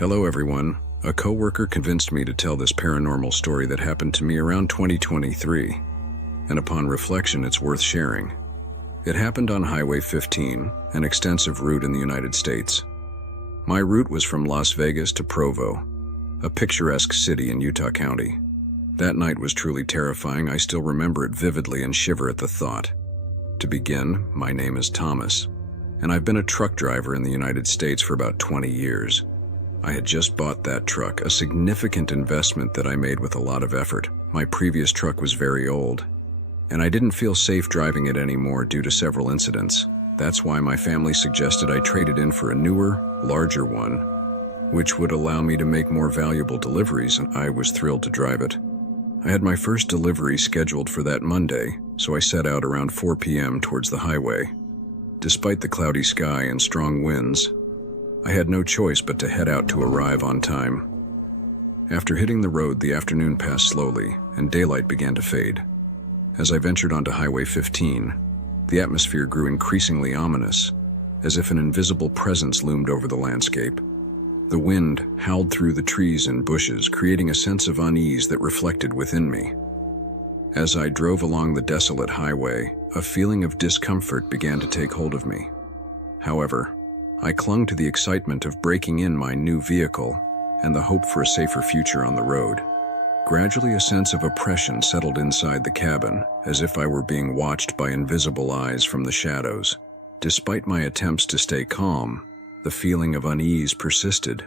Hello everyone. A coworker convinced me to tell this paranormal story that happened to me around 2023, and upon reflection it's worth sharing. It happened on Highway 15, an extensive route in the United States. My route was from Las Vegas to Provo, a picturesque city in Utah County. That night was truly terrifying. I still remember it vividly and shiver at the thought. To begin, my name is Thomas, and I've been a truck driver in the United States for about 20 years. I had just bought that truck, a significant investment that I made with a lot of effort. My previous truck was very old, and I didn't feel safe driving it anymore due to several incidents. That's why my family suggested I trade it in for a newer, larger one, which would allow me to make more valuable deliveries, and I was thrilled to drive it. I had my first delivery scheduled for that Monday, so I set out around 4 p.m. towards the highway. Despite the cloudy sky and strong winds, I had no choice but to head out to arrive on time. After hitting the road, the afternoon passed slowly, and daylight began to fade. As I ventured onto Highway 15, the atmosphere grew increasingly ominous, as if an invisible presence loomed over the landscape. The wind howled through the trees and bushes, creating a sense of unease that reflected within me. As I drove along the desolate highway, a feeling of discomfort began to take hold of me. However, I clung to the excitement of breaking in my new vehicle and the hope for a safer future on the road. Gradually, a sense of oppression settled inside the cabin, as if I were being watched by invisible eyes from the shadows. Despite my attempts to stay calm, the feeling of unease persisted,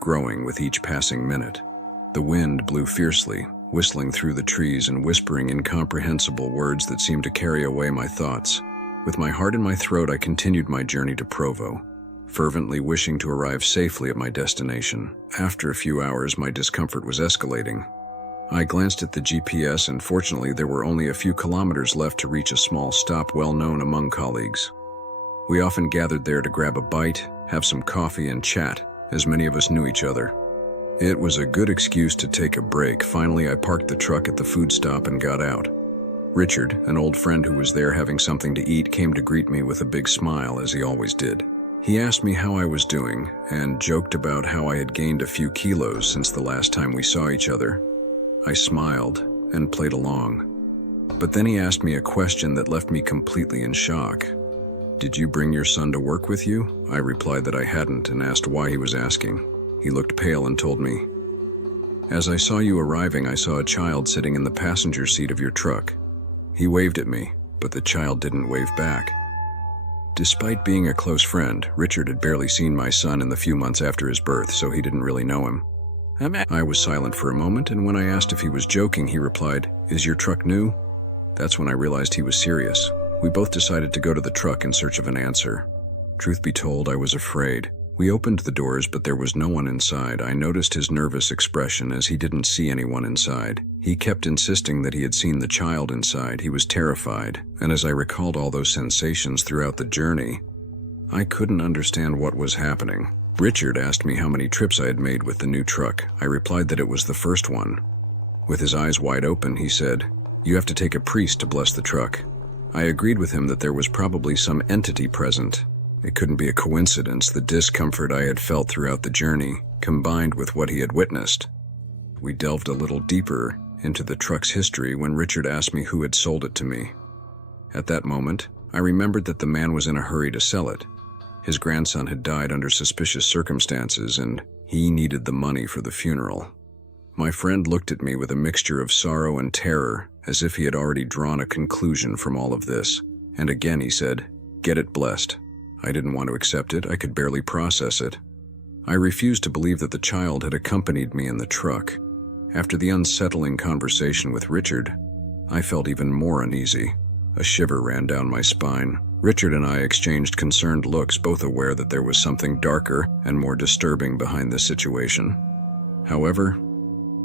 growing with each passing minute. The wind blew fiercely, whistling through the trees and whispering incomprehensible words that seemed to carry away my thoughts. With my heart in my throat, I continued my journey to Provo, fervently wishing to arrive safely at my destination. After a few hours, my discomfort was escalating. I glanced at the GPS, and fortunately there were only a few kilometers left to reach a small stop well known among colleagues. We often gathered there to grab a bite, have some coffee, and chat, as many of us knew each other. It was a good excuse to take a break. Finally, I parked the truck at the food stop and got out. Richard, an old friend who was there having something to eat, came to greet me with a big smile, as he always did. He asked me how I was doing and joked about how I had gained a few kilos since the last time we saw each other. I smiled and played along. But then he asked me a question that left me completely in shock. "Did you bring your son to work with you?" I replied that I hadn't and asked why he was asking. He looked pale and told me, "As I saw you arriving, I saw a child sitting in the passenger seat of your truck." He waved at me, but the child didn't wave back. Despite being a close friend, Richard had barely seen my son in the few months after his birth, so he didn't really know him. I was silent for a moment, and when I asked if he was joking, he replied, "Is your truck new?" That's when I realized he was serious. We both decided to go to the truck in search of an answer. Truth be told, I was afraid. We opened the doors, but there was no one inside. I noticed his nervous expression as he didn't see anyone inside. He kept insisting that he had seen the child inside. He was terrified, and as I recalled all those sensations throughout the journey, I couldn't understand what was happening. Richard asked me how many trips I had made with the new truck. I replied that it was the first one. With his eyes wide open, he said, "You have to take a priest to bless the truck." I agreed with him that there was probably some entity present. It couldn't be a coincidence. The discomfort I had felt throughout the journey, combined with what he had witnessed. We delved a little deeper into the truck's history when Richard asked me who had sold it to me. At that moment, I remembered that the man was in a hurry to sell it. His grandson had died under suspicious circumstances, and he needed the money for the funeral. My friend looked at me with a mixture of sorrow and terror, as if he had already drawn a conclusion from all of this. And again he said, "Get it blessed." I didn't want to accept it. I could barely process it. I refused to believe that the child had accompanied me in the truck. After the unsettling conversation with Richard, I felt even more uneasy. A shiver ran down my spine. Richard and I exchanged concerned looks, both aware that there was something darker and more disturbing behind this situation. However,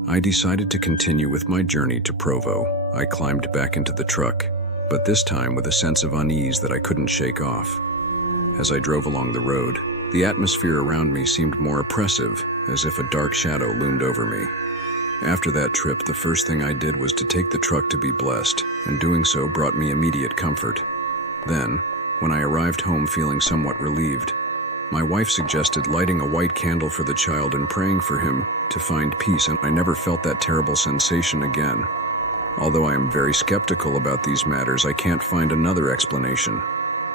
I decided to continue with my journey to Provo. I climbed back into the truck, but this time with a sense of unease that I couldn't shake off. As I drove along the road, the atmosphere around me seemed more oppressive, as if a dark shadow loomed over me. After that trip, the first thing I did was to take the truck to be blessed, and doing so brought me immediate comfort. Then, when I arrived home feeling somewhat relieved, My wife suggested lighting a white candle for the child and praying for him to find peace, and I never felt that terrible sensation again. Although I am very skeptical about these matters, I can't find another explanation.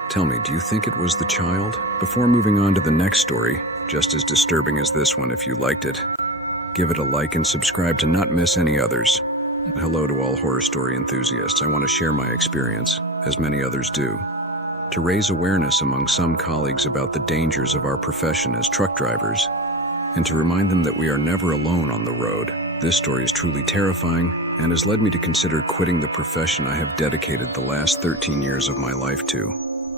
Tell me, do you think it was the child? Before moving on to the next story, just as disturbing as this one, if you liked it, give it a like and subscribe to not miss any others. Hello to all horror story enthusiasts. I want to share my experience, as many others do, to raise awareness among some colleagues about the dangers of our profession as truck drivers, and to remind them that we are never alone on the road. This story is truly terrifying and has led me to consider quitting the profession I have dedicated the last 13 years of my life to.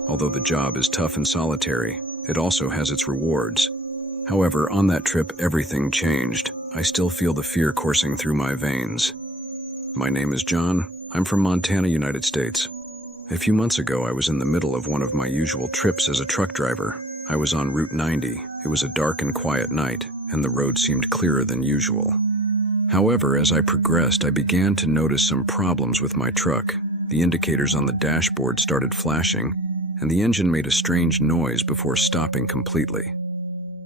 Although the job is tough and solitary, it also has its rewards. However, on that trip, everything changed. I still feel the fear coursing through my veins. My name is John. I'm from Montana, United States. A few months ago, I was in the middle of one of my usual trips as a truck driver. I was on Route 90. It was a dark and quiet night, and the road seemed clearer than usual. However, as I progressed, I began to notice some problems with my truck. The indicators on the dashboard started flashing, and the engine made a strange noise before stopping completely.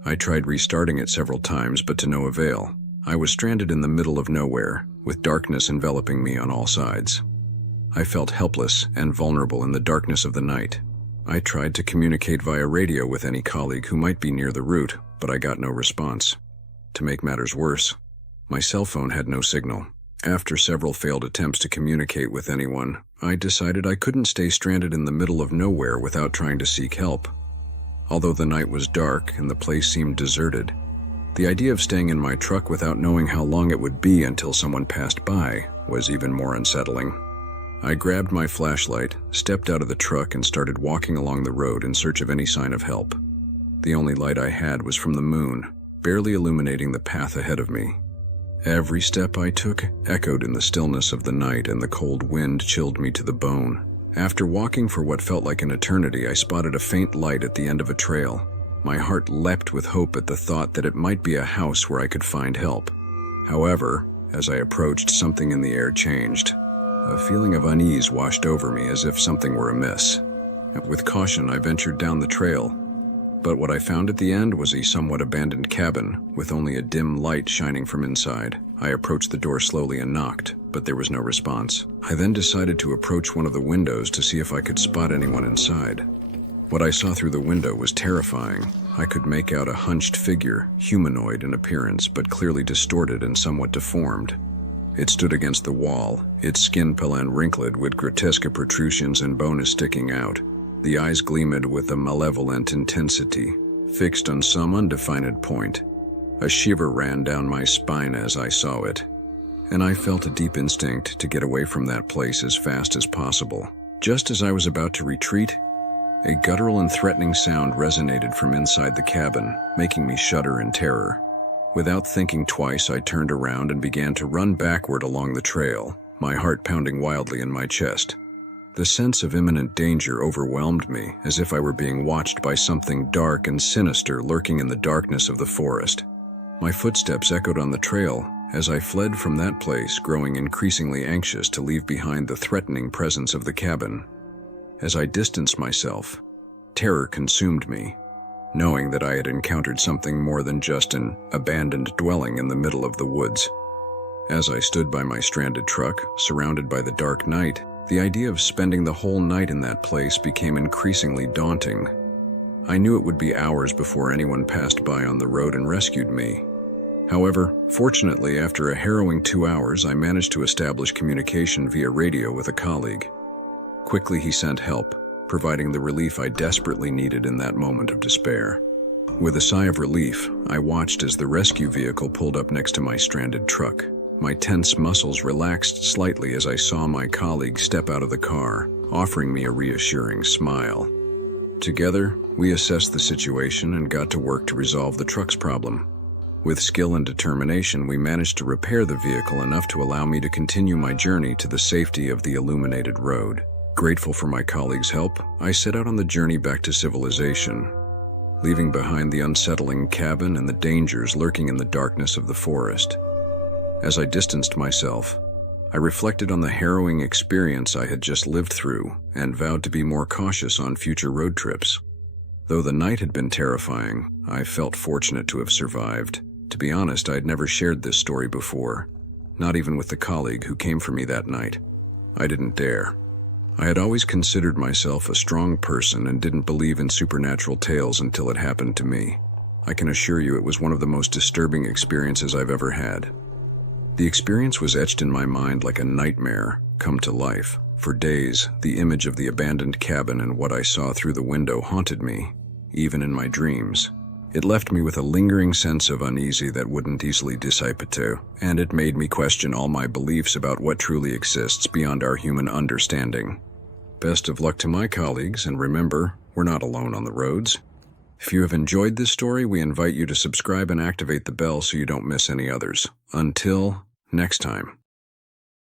I tried restarting it several times, but to no avail. I was stranded in the middle of nowhere, with darkness enveloping me on all sides. I felt helpless and vulnerable in the darkness of the night. I tried to communicate via radio with any colleague who might be near the route, but I got no response. To make matters worse, my cell phone had no signal. After several failed attempts to communicate with anyone, I decided I couldn't stay stranded in the middle of nowhere without trying to seek help. Although the night was dark and the place seemed deserted, the idea of staying in my truck without knowing how long it would be until someone passed by was even more unsettling. I grabbed my flashlight, stepped out of the truck, and started walking along the road in search of any sign of help. The only light I had was from the moon, barely illuminating the path ahead of me. Every step I took echoed in the stillness of the night, and the cold wind chilled me to the bone. After walking for what felt like an eternity, I spotted a faint light at the end of a trail. My heart leapt with hope at the thought that it might be a house where I could find help. However, as I approached, something in the air changed. A feeling of unease washed over me, as if something were amiss. With caution, I ventured down the trail, but what I found at the end was a somewhat abandoned cabin, with only a dim light shining from inside. I approached the door slowly and knocked, but there was no response. I then decided to approach one of the windows to see if I could spot anyone inside. What I saw through the window was terrifying. I could make out a hunched figure, humanoid in appearance, but clearly distorted and somewhat deformed. It stood against the wall, its skin pale and wrinkled, with grotesque protrusions and bones sticking out. The eyes gleamed with a malevolent intensity, fixed on some undefined point. A shiver ran down my spine as I saw it, and I felt a deep instinct to get away from that place as fast as possible. Just as I was about to retreat, a guttural and threatening sound resonated from inside the cabin, making me shudder in terror. Without thinking twice, I turned around and began to run backward along the trail, my heart pounding wildly in my chest. The sense of imminent danger overwhelmed me, as if I were being watched by something dark and sinister lurking in the darkness of the forest. My footsteps echoed on the trail as I fled from that place, growing increasingly anxious to leave behind the threatening presence of the cabin. As I distanced myself, terror consumed me, knowing that I had encountered something more than just an abandoned dwelling in the middle of the woods. As I stood by my stranded truck, surrounded by the dark night, the idea of spending the whole night in that place became increasingly daunting. I knew it would be hours before anyone passed by on the road and rescued me. However, fortunately, after a harrowing 2 hours, I managed to establish communication via radio with a colleague. Quickly, he sent help, providing the relief I desperately needed in that moment of despair. With a sigh of relief, I watched as the rescue vehicle pulled up next to my stranded truck. My tense muscles relaxed slightly as I saw my colleague step out of the car, offering me a reassuring smile. Together, we assessed the situation and got to work to resolve the truck's problem. With skill and determination, we managed to repair the vehicle enough to allow me to continue my journey to the safety of the illuminated road. Grateful for my colleague's help, I set out on the journey back to civilization, leaving behind the unsettling cabin and the dangers lurking in the darkness of the forest. As I distanced myself, I reflected on the harrowing experience I had just lived through and vowed to be more cautious on future road trips. Though the night had been terrifying, I felt fortunate to have survived. To be honest, I'd never shared this story before, not even with the colleague who came for me that night. I didn't dare. I had always considered myself a strong person and didn't believe in supernatural tales until it happened to me. I can assure you it was one of the most disturbing experiences I've ever had. The experience was etched in my mind like a nightmare come to life. For days, the image of the abandoned cabin and what I saw through the window haunted me, even in my dreams. It left me with a lingering sense of uneasy that wouldn't easily dissipate, and it made me question all my beliefs about what truly exists beyond our human understanding. Best of luck to my colleagues, and remember, we're not alone on the roads. If you have enjoyed this story, we invite you to subscribe and activate the bell so you don't miss any others. Until next time.